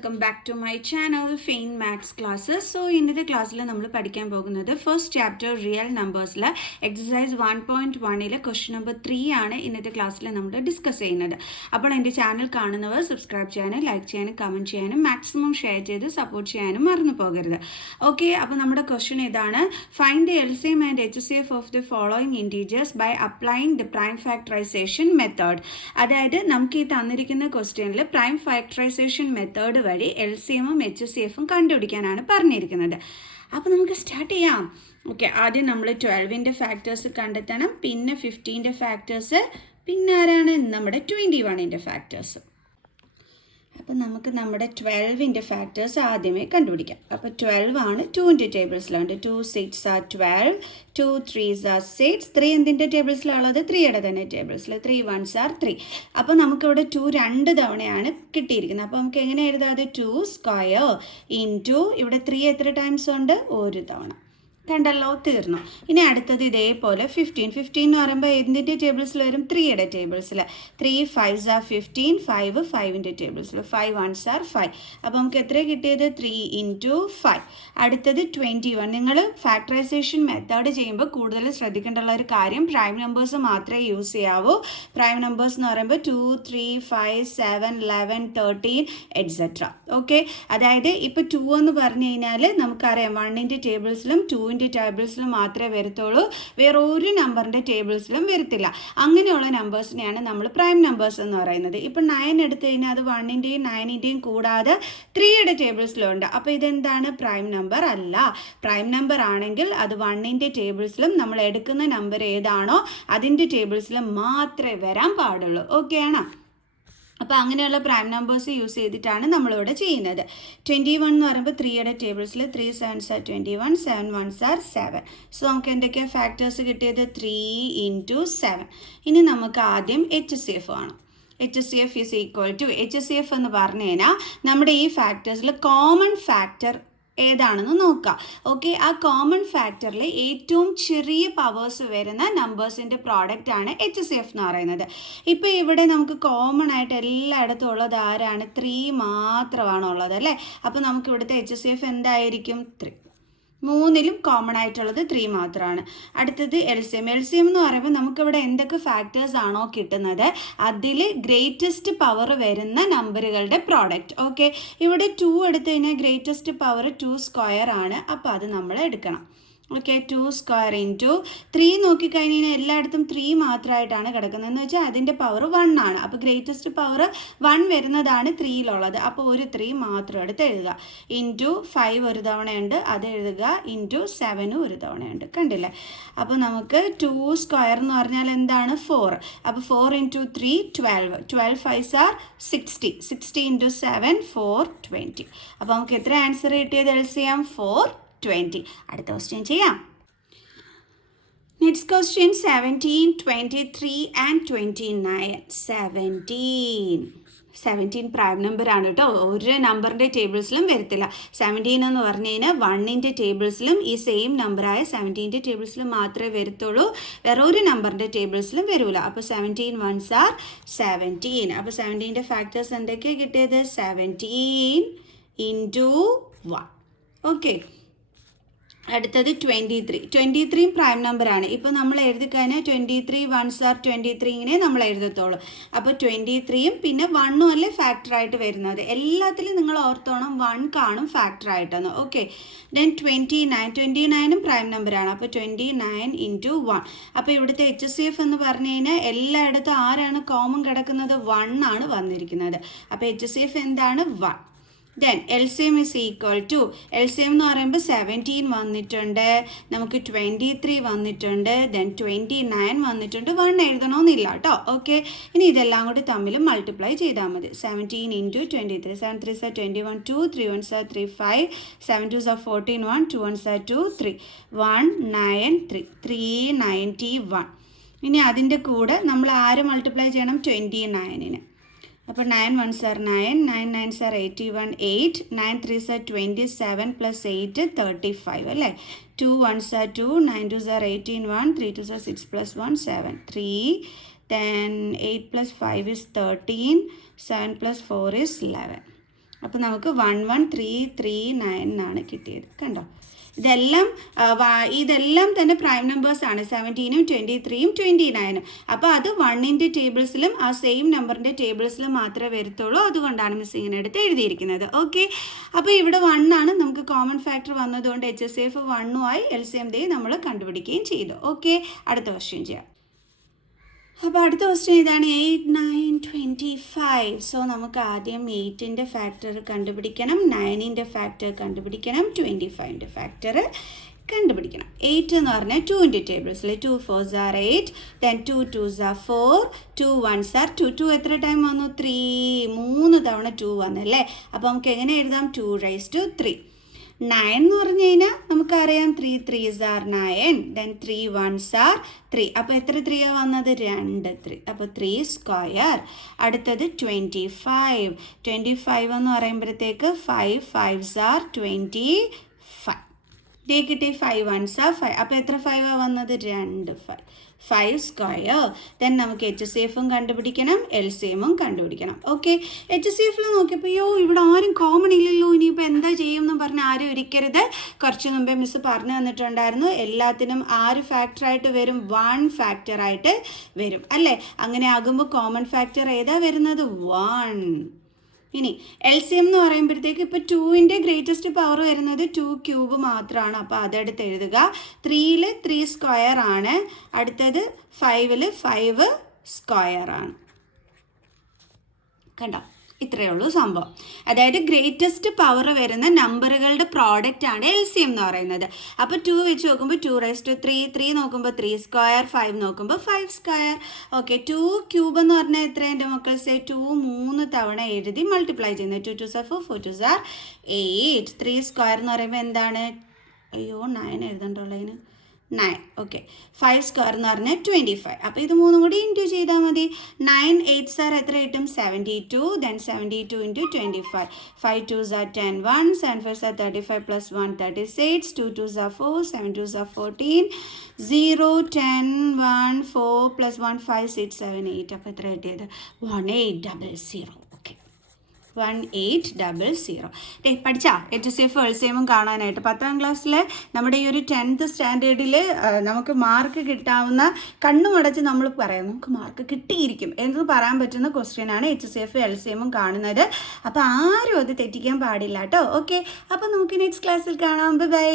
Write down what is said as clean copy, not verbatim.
Welcome back to my channel fine maths classes. So ഇന്നത്തെ ക്ലാസ്സിൽ നമ്മൾ പഠിക്കാൻ പോകുന്നത് ഫസ്റ്റ് ചാപ്റ്റർ റിയൽ നമ്പേഴ്സിൽ എക്സസൈസ് 1.1 ക്വസ്റ്റ്യൻ നമ്പർ 3 ആണ് ഇന്നത്തെ ക്ലാസ്സിൽ നമ്മൾ ഡിസ്കസ് ചെയ്യുന്നത്. അപ്പോൾ എൻ്റെ ചാനൽ കാണുന്നവർ സബ്സ്ക്രൈബ് ചെയ്യാനും ലൈക്ക് ചെയ്യാനും കമൻറ്റ് ചെയ്യാനും മാക്സിമം ഷെയർ ചെയ്ത് സപ്പോർട്ട് ചെയ്യാനും മറന്നു പോകരുത്. ഓക്കെ, അപ്പോൾ നമ്മുടെ ക്വസ്റ്റ്യൻ ഇതാണ്: find the LCM and HCF of the following integers by applying the prime factorization method. അതായത് നമുക്ക് ഈ തന്നിരിക്കുന്ന ക്വസ്റ്റ്യനിൽ പ്രൈം ഫാക്ടറൈസേഷൻ മെത്തേഡ് വഴി LCMഉം HCFഉം കണ്ടുപിടിക്കാനാണ് പറഞ്ഞിരിക്കുന്നത്. അപ്പോൾ നമുക്ക് സ്റ്റാർട്ട് ചെയ്യാം. ഓക്കെ, ആദ്യം നമ്മൾ 12ൻ്റെ ഫാക്ടേഴ്സ് കണ്ടെത്തണം, പിന്നെ 15ൻ്റെ ഫാക്ടേഴ്സ്, പിന്നെ ആരാണ് നമ്മുടെ 21ൻ്റെ ഫാക്ടേഴ്സ്. അപ്പോൾ നമുക്ക് നമ്മുടെ 12ൻ്റെ ഫാക്ടേഴ്സ് ആദ്യമേ കണ്ടുപിടിക്കാം. അപ്പോൾ 12 ആണ് 2ൻ്റെ ടേബിൾസിലുണ്ട്. 2 6 are 12, 2 3s are 6. 3 എന്തിൻ്റെ ടേബിൾസിലുള്ളത്? 3യുടെ തന്നെ ടേബിൾസിൽ. 3 1s are 3. അപ്പോൾ നമുക്കിവിടെ 2 2 തവണയാണ് കിട്ടിയിരിക്കുന്നത്. അപ്പോൾ നമുക്ക് എങ്ങനെ എഴുതാം? അത് 2 സ്ക്വയർ ഇൻറ്റു ഇവിടെ 3 എത്ര ടൈംസ് ഉണ്ട്? ഒരു തവണ. കണ്ടല്ലോ, തീർന്നു. ഇനി അടുത്തത് ഇതേപോലെ 15 എന്ന് പറയുമ്പോൾ എന്തിൻ്റെ ടേബിൾസിൽ വരും? 3യുടെ ടേബിൾസിൽ. 3 5s are 15, 5 5ൻ്റെ ടേബിൾസിൽ. 5 1s are 5. അപ്പോൾ നമുക്ക് എത്ര കിട്ടിയത്? 3 ഇൻറ്റു 5. അടുത്തത് 21. നിങ്ങൾ ഫാക്ടറൈസേഷൻ മെത്തേഡ് ചെയ്യുമ്പോൾ കൂടുതൽ ശ്രദ്ധിക്കേണ്ടുള്ള ഒരു കാര്യം, പ്രൈം നമ്പേഴ്സ് മാത്രമേ യൂസ് ചെയ്യാവൂ. പ്രൈം നമ്പേഴ്സ് എന്ന് പറയുമ്പോൾ 2 3 5 7 11 13 എറ്റ്സെട്ര. ഓക്കെ, അതായത് ഇപ്പോൾ 2 എന്ന് പറഞ്ഞു കഴിഞ്ഞാൽ നമുക്കറിയാം 1ൻ്റെ ടേബിൾസിലും 2ൻ്റെ ടേബിൾസിലും മാത്രമേ വരത്തുള്ളൂ, വേറെ ഒരു നമ്പറിൻ്റെ ടേബിൾസിലും വരത്തില്ല. അങ്ങനെയുള്ള നമ്പേഴ്സിനെയാണ് നമ്മൾ പ്രൈം നമ്പേഴ്സ് എന്ന് പറയുന്നത്. ഇപ്പം 9 എടുത്തു കഴിഞ്ഞാൽ അത് 1ൻ്റെയും 9ൻ്റെയും കൂടാതെ 3യുടെ ടേബിൾസിലുണ്ട്. അപ്പോൾ ഇതെന്താണ്? പ്രൈം നമ്പർ അല്ല. പ്രൈം നമ്പർ ആണെങ്കിൽ അത് 1ൻ്റെ ടേബിൾസിലും നമ്മൾ എടുക്കുന്ന നമ്പർ ഏതാണോ അതിൻ്റെ ടേബിൾസിലും മാത്രമേ വരാൻ പാടുള്ളൂ. ഓക്കെ ആണോ? അപ്പോൾ അങ്ങനെയുള്ള പ്രൈം നമ്പേഴ്സ് യൂസ് ചെയ്തിട്ടാണ് നമ്മളിവിടെ ചെയ്യുന്നത്. 21 എന്ന് പറയുമ്പോൾ 3യുടെ ടേബിൾസിൽ 3 7s are 21, 7 1s are 7. So നമുക്ക് എന്തൊക്കെയാണ് ഫാക്ടേഴ്സ് കിട്ടിയത്? 3 ഇൻറ്റു 7. ഇനി നമുക്ക് ആദ്യം HCF ആണ്. HCF is equal to, HCF എന്ന് പറഞ്ഞു കഴിഞ്ഞാൽ നമ്മുടെ ഈ ഫാക്ടേഴ്സിൽ കോമൺ ഫാക്ടർ ഏതാണെന്ന് നോക്കാം. ഓക്കെ, ആ കോമൺ ഫാക്ടറിൽ ഏറ്റവും ചെറിയ പവേഴ്സ് വരുന്ന നമ്പേഴ്സിൻ്റെ പ്രോഡക്റ്റ് ആണ് HCF എന്ന് പറയുന്നത്. ഇപ്പോൾ ഇവിടെ നമുക്ക് കോമൺ ആയിട്ട് എല്ലായിടത്തും ഉള്ളത് ആരാണ്? 3 മാത്രമാണുള്ളത് അല്ലേ? അപ്പോൾ നമുക്ക് ഇവിടുത്തെ HCF എന്തായിരിക്കും? 3. 3ലും കോമൺ ആയിട്ടുള്ളത് 3 മാത്രമാണ്. അടുത്തത് LCM. LCM എന്ന് പറയുമ്പോൾ നമുക്കിവിടെ എന്തൊക്കെ ഫാക്ടേഴ്സ് ആണോ കിട്ടുന്നത് അതിൽ ഗ്രേറ്റസ്റ്റ് പവർ വരുന്ന നമ്പറുകളുടെ പ്രോഡക്റ്റ്. ഓക്കെ, ഇവിടെ 2 എടുത്തു കഴിഞ്ഞാൽ ഗ്രേറ്റസ്റ്റ് പവർ 2 സ്ക്വയർ ആണ്. അപ്പോൾ അത് നമ്മൾ എടുക്കണം. ഓക്കെ, 2 സ്ക്വയർ ഇൻറ്റു 3 നോക്കിക്കഴിഞ്ഞ് കഴിഞ്ഞാൽ എല്ലായിടത്തും 3 മാത്രമായിട്ടാണ് കിടക്കുന്നത്. എന്ന് വെച്ചാൽ അതിൻ്റെ പവർ 1 ആണ്. അപ്പോൾ ഗ്രേറ്റസ്റ്റ് പവർ 1 വരുന്നതാണ് 3യിലുള്ളത്. അപ്പോൾ ഒരു 3 മാത്രം എടുത്ത് എഴുതുക. ഇൻറ്റു 5 ഒരു തവണയുണ്ട്, അത് എഴുതുക. ഇൻറ്റു 7 ഒരു തവണയുണ്ട്. കണ്ടില്ലേ? അപ്പോൾ നമുക്ക് 2 സ്ക്വയർ എന്ന് പറഞ്ഞാൽ എന്താണ്? 4. അപ്പോൾ 4 ഇൻറ്റു 3 12. 12 5s are 60. 60 ഇൻറ്റു 7 420. അപ്പോൾ നമുക്ക് എത്ര ആൻസർ കിട്ടിയത്? LCM 420. അടുത്ത ക്വസ്റ്റ്യൻ ചെയ്യാം. Next question 17, 23 and 29. 17 prime number ആണ് കേട്ടോ. ഒരു നമ്പറിൻ്റെ ടേബിൾസിലും വരത്തില്ല. 17 എന്ന് പറഞ്ഞു കഴിഞ്ഞാൽ 1ൻ്റെ ടേബിൾസിലും ഈ സെയിം നമ്പറായ 17ൻ്റെ ടേബിൾസിലും മാത്രമേ വരത്തുള്ളൂ, വേറെ ഒരു നമ്പറിൻ്റെ ടേബിൾസിലും വരില്ല. അപ്പോൾ 17 1s are 17. അപ്പോൾ 17ൻ്റെ ഫാക്ടേഴ്സ് എന്തൊക്കെയാണ് കിട്ടിയത്? 17 ഇൻറ്റു 1. ഓക്കെ, അടുത്തത് 23 പ്രൈം നമ്പറാണ്. ഇപ്പോൾ നമ്മൾ എഴുതി കഴിഞ്ഞാൽ 23 1s are 23 ഇങ്ങനെ നമ്മൾ എഴുതത്തുള്ളൂ. അപ്പോൾ 23യും പിന്നെ 1ഉം അല്ലേ ഫാക്ടറായിട്ട് വരുന്നത്. എല്ലാത്തിലും നിങ്ങൾ ഓർത്തോണം 1 കാണും ഫാക്ടറായിട്ടെന്ന്. ഓക്കെ, ദെൻ 29ഉം പ്രൈം നമ്പറാണ്. അപ്പോൾ 29 ഇൻറ്റു 1. അപ്പോൾ ഇവിടുത്തെ HCF എന്ന് പറഞ്ഞു കഴിഞ്ഞാൽ എല്ലായിടത്തും ആരാണ് കോമൺ കിടക്കുന്നത്? 1 ആണ് വന്നിരിക്കുന്നത്. അപ്പോൾ HCF എന്താണ്? 1. Then LCM is equal to, LCM എന്ന് പറയുമ്പോൾ 17 വന്നിട്ടുണ്ട്, നമുക്ക് 23 വന്നിട്ടുണ്ട്, ദെൻ 29 വന്നിട്ടുണ്ട്. 1 എഴുതണമെന്നില്ല കേട്ടോ. ഓക്കെ, ഇനി ഇതെല്ലാം കൂടി തമ്മിൽ മൾട്ടിപ്ലൈ ചെയ്താൽ മതി. 17 into 23. 7 3s are 21, 2 3 1s are 3 5, 7 2s are 14, 1 2 1s are 2 3, 1 9 3 391. ഇനി അതിൻ്റെ കൂടെ നമ്മൾ ആര് മൾട്ടിപ്ലൈ ചെയ്യണം? 29ന്. അപ്പോൾ 9 1s are 9, 9 9s are 81 8, 9 3s are 27 plus 8 35 അല്ലേ? 2 1s are 2, 9 2s are 18 1, 3 2s are 6 plus 1 7 3, then 8 plus 5 is 13, 7 plus 4 is 11. അപ്പോൾ നമുക്ക് 11339 എന്നാണ് കിട്ടിയത്. കണ്ടോ, ഇതെല്ലാം തന്നെ പ്രൈം നമ്പേഴ്സാണ്, 17ഉം 23ഉം 29ഉം. അപ്പോൾ അത് 1ൻ്റെ ടേബിൾസിലും ആ സെയിം നമ്പറിൻ്റെ ടേബിൾസിലും മാത്രമേ വരത്തുള്ളൂ. അതുകൊണ്ടാണ് മിസ് ഇങ്ങനെ എടുത്ത് എഴുതിയിരിക്കുന്നത്. ഓക്കെ, അപ്പോൾ ഇവിടെ 1 ആണ്, നമുക്ക് കോമൺ ഫാക്ടർ വന്നതുകൊണ്ട് HCF 1ഉമായി LCM നമ്മൾ കണ്ടുപിടിക്കുകയും ചെയ്തു. ഓക്കെ, അടുത്ത ക്വസ്റ്റ്യൻ ചെയ്യാം. അപ്പോൾ അടുത്ത ക്വസ്റ്റ്യൻ ഇതാണ്, 8, 9, 25. സോ നമുക്ക് ആദ്യം 8ൻ്റെ ഫാക്ടർ കണ്ടുപിടിക്കണം, 9ൻ്റെ ഫാക്ടർ കണ്ടുപിടിക്കണം, 25ൻ്റെ ഫാക്ടർ കണ്ടുപിടിക്കണം. 8 എന്ന് പറഞ്ഞാൽ 2ൻ്റെ ടേബിൾസിൽ 2 4s are 8, then 2 2s are 4, 2 1s are 2. 2 എത്ര ടൈം വന്നു? 3 തവണ 2 വന്നല്ലേ. അപ്പോൾ നമുക്ക് എങ്ങനെ എഴുതാം? 2 raised to 3. 9 എന്ന് പറഞ്ഞു കഴിഞ്ഞാൽ നമുക്കറിയാം 3 3s are 9, then 3 1s are 3. അപ്പോൾ എത്ര 3 വന്നത്? 2 3. അപ്പോൾ 3 സ്ക്വയർ. അടുത്തത് 25. 25 എന്ന് പറയുമ്പോഴത്തേക്ക് 5 5s are 25. കിട്ടി 5 1s are 5. അപ്പോൾ എത്ര 5 വന്നത്? 2 5. 5 സ്ക്വയർ. ദെൻ നമുക്ക് HCFും കണ്ടുപിടിക്കണം, LCMും കണ്ടുപിടിക്കണം. ഓക്കെ, HCFിൽ നോക്കിയപ്പോൾ ഇവിടെ ആരും കോമൺ ഇല്ലല്ലോ, ഇനിയിപ്പോൾ എന്താ ചെയ്യുമെന്ന് പറഞ്ഞ് ആരും ഇരിക്കരുത്. കുറച്ച് മുമ്പേ മിസ് പറഞ്ഞു തന്നിട്ടുണ്ടായിരുന്നു, എല്ലാത്തിനും ആര് ഫാക്ടറായിട്ട് വരും? 1 ഫാക്ടറായിട്ട് വരും അല്ലേ. അങ്ങനെ ആകുമ്പോൾ കോമൺ ഫാക്ടർ ഏതാ വരുന്നത്? 1. ഇനി LCM എന്ന് പറയുമ്പോഴത്തേക്ക് ഇപ്പോൾ 2ൻ്റെ ഗ്രേറ്റസ്റ്റ് പവർ വരുന്നത് 2 ക്യൂബ് മാത്രമാണ്. അപ്പോൾ അതെടുത്ത് എഴുതുക. 3ൽ 3 സ്ക്വയർ ആണ്. അടുത്തത് 5ൽ 5 സ്ക്വയർ ആണ്. കണ്ടോ, ഇത്രയേ ഉള്ളൂ സംഭവം. അതായത് ഗ്രേറ്റസ്റ്റ് പവർ വരുന്ന നമ്പറുകളുടെ പ്രോഡക്റ്റ് ആണ് LCM എന്ന് പറയുന്നത്. അപ്പോൾ 2 വെച്ച് നോക്കുമ്പോൾ 2 raised to 3, 3 നോക്കുമ്പോൾ 3 സ്ക്വയർ, 5 നോക്കുമ്പോൾ 5 സ്ക്വയർ. ഓക്കെ, 2 ക്യൂബ് എന്ന് പറഞ്ഞാൽ എത്ര എൻ്റെ മക്കൾ? 2 3 തവണ എഴുതി മൾട്ടിപ്ലൈ ചെയ്യുന്നത്. 2 2s are 4, 4 2s are 8. 3 square എന്ന് പറയുമ്പോൾ എന്താണ്? 9 എഴുതണ്ടുള്ളതിന് 9. ഓക്കെ, 5 സ്ക്വയർ എന്ന് പറഞ്ഞാൽ 25. അപ്പോൾ ഇത് 3 കൂടി ഇൻറ്റു ചെയ്താൽ മതി. 9 8s are എത്ര കിട്ടും? 72. Then 72 into 25. 5 2s are 10 1, 7 5s are 35 plus 1 36, 2 2s are 4, 7 2s are 14, 0 10 1 4 plus 1 5 6 7 8. അപ്പോൾ എത്ര കിട്ടിയത്? 1800. 1800. പഠിച്ചാ HCF LCMും കാണാനായിട്ട് 10ാം ക്ലാസ്സിൽ നമ്മുടെ ഈ ഒരു 10th സ്റ്റാൻഡേർഡിൽ നമുക്ക് മാർക്ക് കിട്ടാവുന്ന, കണ്ണുമടച്ച് നമ്മൾ പറയാം നമുക്ക് മാർക്ക് കിട്ടിയിരിക്കും എന്ന് പറയാൻ പറ്റുന്ന ക്വസ്റ്റ്യനാണ് HCF LCMും കാണുന്നത്. അപ്പോൾ ആരും അത് തെറ്റിക്കാൻ പാടില്ല കേട്ടോ. ഓക്കെ, അപ്പോൾ നമുക്ക് നെക്സ്റ്റ് ക്ലാസ്സിൽ കാണാം. ബൈ.